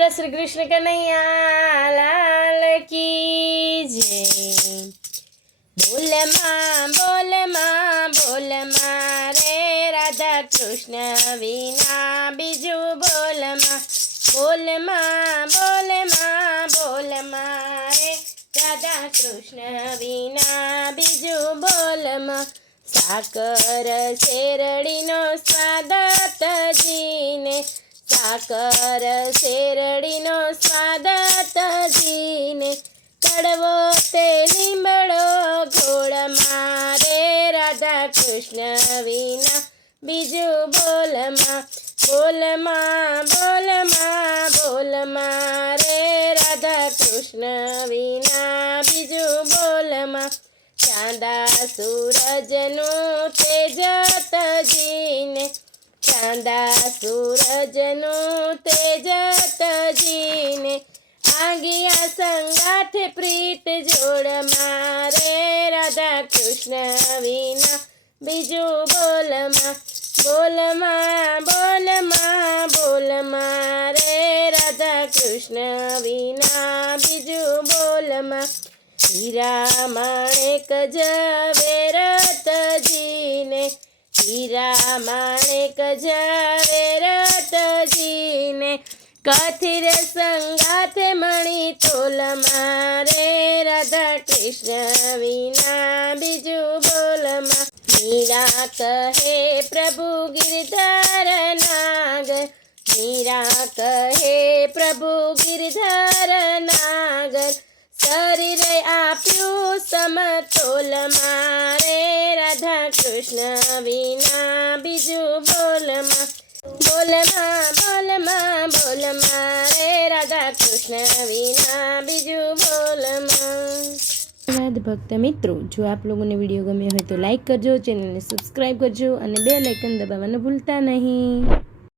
बोलो श्री कृष्ण कन्हैया लाल की जय। बोल माँ रे राधा कृष्ण विना बीजू बोल माँ रे राधा कृष्ण विना बीजू बोल माँ। साकर शेरडीनो स्वाद तजीने, साकर शेरडीनो स्वाद तजीने, कड़वो ते લીમડો ઘોળ મારે રાધા કૃષ્ણ વિના બીજું બોલ માँ રે રાધા કૃષ્ણ વિના બીજું બોલ માँ। ચાંદા સૂરજનું તેજ તજીને, ચાંદા સૂરજનું તેજ તજીને, आगिया संगाथ प्रीत जोड़ मारे राधा कृष्ण विना बीजू बोल माँ रे राधा कृष्ण विना बीजू बोल माँ। हीरा माणिक झवेरत जीने, हीरा माणिक झवेरत जीने, कथिर संगाथ मणि तोल मारे राधा कृष्ण विना बीजू बोल माँ। मीरा कहे प्रभु गिरधर नागर, मीरा कहे प्रभु गिरधर नागर, शरीर आप्यू समतोल मारे राधा कृष्ण विना बीजू बोल माँ। बोल माँ रे राधा कृष्ण विना बीजू बोल माँ। धन्यवाद भक्त मित्रों, जो आप लोगों ने वीडियो गम्यो हो तो लाइक करजो, चैनल ने सब्सक्राइब करजो और बेल आइकन दबाववानुं भूलता नहीं।